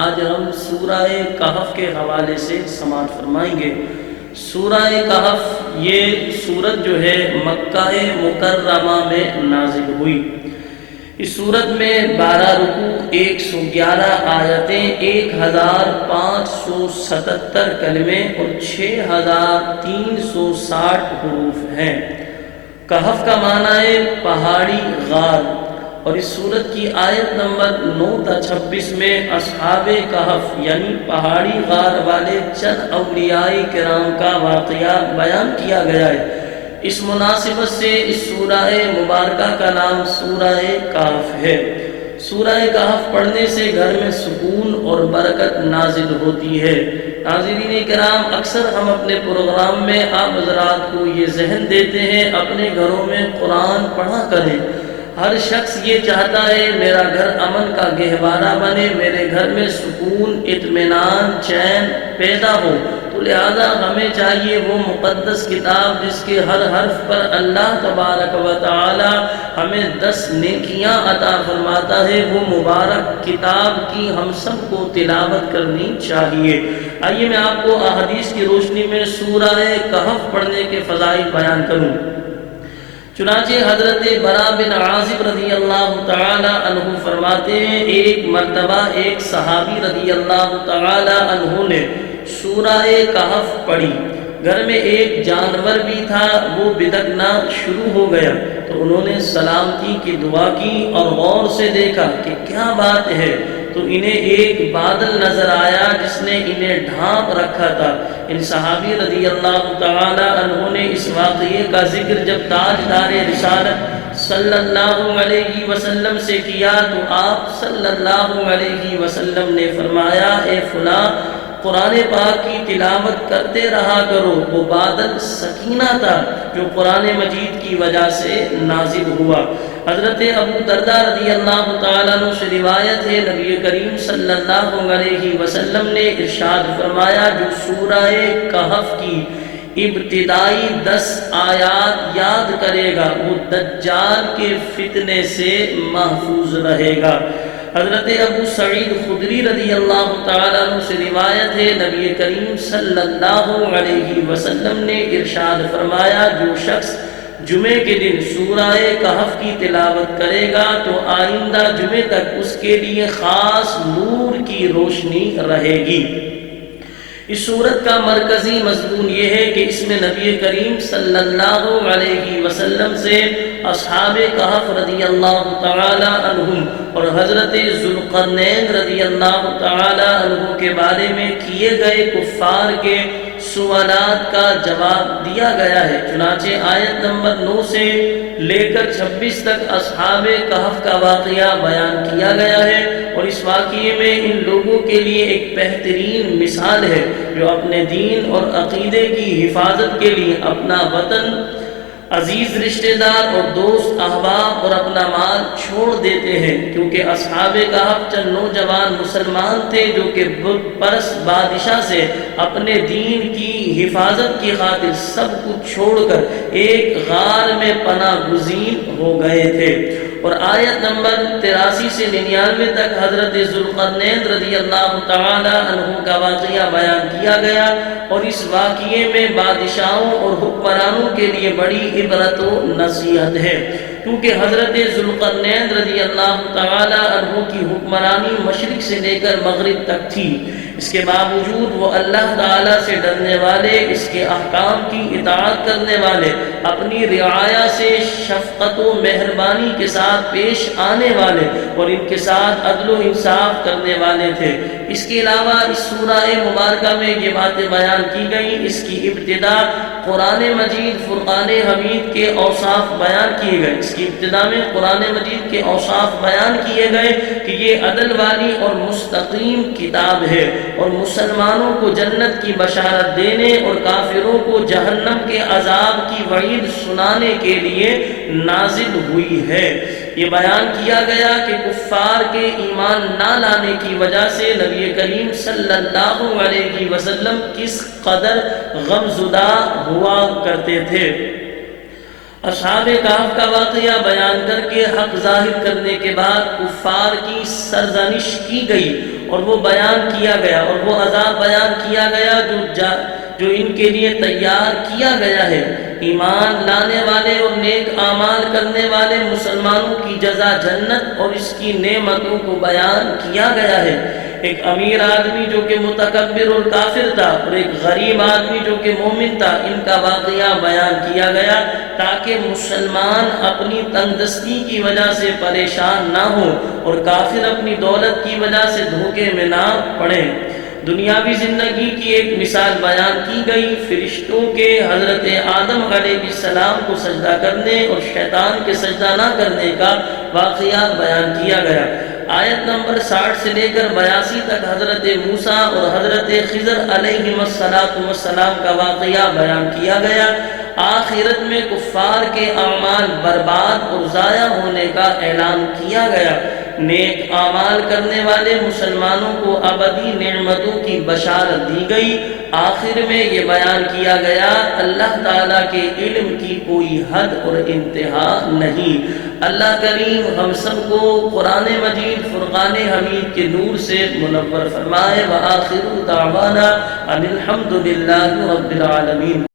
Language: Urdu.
آج ہم سورہ کہف کے حوالے سے سماعت فرمائیں گے۔ سورہ کہف یہ سورت جو ہے مکہ مکرمہ میں نازل ہوئی۔ اس سورت میں 12 رکوع، 111 آیتیں، 1577 کلمے اور 6360 حروف ہیں۔ کہف کا معنی ہے پہاڑی غار، اور اس سورت کی آیت نمبر 9 تا 26 میں اصحاب کہف یعنی پہاڑی غار والے چند اولیاء کرام کا واقعہ بیان کیا گیا ہے۔ اس مناسبت سے اس سورہ مبارکہ کا نام سورہ کہف ہے۔ سورہ کہف پڑھنے سے گھر میں سکون اور برکت نازل ہوتی ہے۔ ناظرین کرام، اکثر ہم اپنے پروگرام میں آپ حضرات کو یہ ذہن دیتے ہیں اپنے گھروں میں قرآن پڑھا کریں۔ ہر شخص یہ چاہتا ہے میرا گھر امن کا گہوارہ بنے، میرے گھر میں سکون، اطمینان، چین پیدا ہو، تو لہذا ہمیں چاہیے وہ مقدس کتاب جس کے ہر حرف پر اللہ تبارک و تعالی ہمیں 10 نیکیاں عطا فرماتا ہے، وہ مبارک کتاب کی ہم سب کو تلاوت کرنی چاہیے۔ آئیے میں آپ کو احادیث کی روشنی میں سورہ کہف پڑھنے کے فضائل بیان کروں۔ چنانچہ حضرت برا بن عازب رضی اللہ تعالی عنہ فرماتے ہیں، ایک مرتبہ ایک صحابی رضی اللہ تعالی عنہ نے سورہ کہف پڑھی۔ گھر میں ایک جانور بھی تھا، وہ بدکنا شروع ہو گیا تو انہوں نے سلامتی کی دعا کی اور غور سے دیکھا کہ کیا بات ہے، تو انہیں ایک بادل نظر آیا جس نے انہیں ڈھانپ رکھا تھا۔ ان صحابی رضی اللہ تعالی عنہ نے اس واقعے کا ذکر جب تاجدار رسالت صلی اللہ علیہ وسلم سے کیا تو آپ صلی اللہ علیہ وسلم نے فرمایا، اے فلاں، قرآن پاک کی تلاوت کرتے رہا کرو، وہ بادل سکینہ تھا جو قرآن مجید کی وجہ سے نازل ہوا۔ حضرت ابو درداء رضی اللہ تعالیٰ عنہ سے روایت ہے، نبی کریم صلی اللہ علیہ وسلم نے ارشاد فرمایا، جو سورہ کہف کی ابتدائی 10 آیات یاد کرے گا وہ دجال کے فتنے سے محفوظ رہے گا۔ حضرت ابو سعید خدری رضی اللہ تعالیٰ عنہ سے روایت ہے، نبی کریم صلی اللہ علیہ وسلم نے ارشاد فرمایا، جو شخص جمعے کے دن سورہ کہف کی تلاوت کرے گا تو آئندہ جمعے تک اس کے لیے خاص نور کی روشنی رہے گی۔ اس سورت کا مرکزی مضمون یہ ہے کہ اس میں نبی کریم صلی اللہ علیہ وسلم سے اصحاب کہف رضی اللہ تعالی عنہم اور حضرت ذوالقرنین رضی اللہ تعالی عنہ کے بارے میں کیے گئے کفار کے سوالات کا جواب دیا گیا ہے۔ چنانچہ آیت نمبر 9 سے لے کر 26 تک اصحاب کہف کا واقعہ بیان کیا گیا ہے، اور اس واقعے میں ان لوگوں کے لیے ایک بہترین مثال ہے جو اپنے دین اور عقیدے کی حفاظت کے لیے اپنا وطن، عزیز رشتہ دار اور دوست احباب اور اپنا مال چھوڑ دیتے ہیں، کیونکہ اصحاب کہف چند نوجوان مسلمان تھے جو کہ بت پرست بادشاہ سے اپنے دین کی حفاظت کی خاطر سب کچھ چھوڑ کر ایک غار میں پناہ گزین ہو گئے تھے۔ اور آیت نمبر 83 سے 99 تک حضرت ذوالقرنین رضی اللہ تعالی عنہ کا واقعہ بیان کیا گیا، اور اس واقعے میں بادشاہوں اور حکمرانوں کے لیے بڑی عبرت و نصیحت ہے، کیونکہ حضرت ذوالقرنین رضی اللہ تعالی عنہ کی حکمرانی مشرق سے لے کر مغرب تک تھی۔ اس کے باوجود وہ اللہ تعالیٰ سے ڈرنے والے، اس کے احکام کی اطاعت کرنے والے، اپنی رعایا سے شفقت و مہربانی کے ساتھ پیش آنے والے اور ان کے ساتھ عدل و انصاف کرنے والے تھے۔ اس کے علاوہ اس سورہ مبارکہ میں یہ باتیں بیان کی گئیں، اس کی ابتدا قرآن مجید فرقان حمید کے اوصاف بیان کیے گئے۔ اس کی ابتدا میں قرآن مجید کے اوصاف بیان کیے گئے کہ یہ عدل والی اور مستقیم کتاب ہے، اور مسلمانوں کو جنت کی بشارت دینے اور کافروں کو جہنم کے عذاب کی وعید سنانے کے لیے نازل ہوئی ہے۔ یہ بیان کیا گیا کہ کفار کے ایمان نہ لانے کی وجہ سے نبی کریم صلی اللہ علیہ وسلم کس قدر غمزدہ ہوا کرتے تھے۔ اصحاب کہف کا واقعہ بیان کر کے حق ظاہر کرنے کے بعد کفار کی سرزنش کی گئی اور وہ بیان کیا گیا، اور وہ عذاب بیان کیا گیا جو ان کے لیے تیار کیا گیا ہے۔ ایمان لانے والے اور نیک اعمال کرنے والے مسلمانوں کی جزا جنت اور اس کی نعمتوں کو بیان کیا گیا ہے۔ ایک امیر آدمی جو کہ متکبر اور کافر تھا، اور ایک غریب آدمی جو کہ مومن تھا، ان کا واقعہ بیان کیا گیا تاکہ مسلمان اپنی تنگ دستی کی وجہ سے پریشان نہ ہو اور کافر اپنی دولت کی وجہ سے دھوکے میں نہ پڑے۔ دنیاوی زندگی کی ایک مثال بیان کی گئی، فرشتوں کے حضرت آدم علیہ السلام کو سجدہ کرنے اور شیطان کے سجدہ نہ کرنے کا واقعہ بیان کیا گیا۔ آیت نمبر 60 سے لے کر 82 تک حضرت موسیٰ اور حضرت خضر علیہ السلام کا واقعہ بیان کیا گیا۔ آخرت میں کفار کے اعمال برباد اور ضائع ہونے کا اعلان کیا گیا۔ نیک اعمال کرنے والے مسلمانوں کو ابدی نعمتوں کی بشارت دی گئی۔ آخر میں یہ بیان کیا گیا اللہ تعالیٰ کے علم کی کوئی حد اور انتہا نہیں۔ اللہ کریم ہم سب کو قرآن مجید فرقان حمید کے نور سے منور فرمائے۔ وآخر دعوانا ان الحمد للہ رب العالمین۔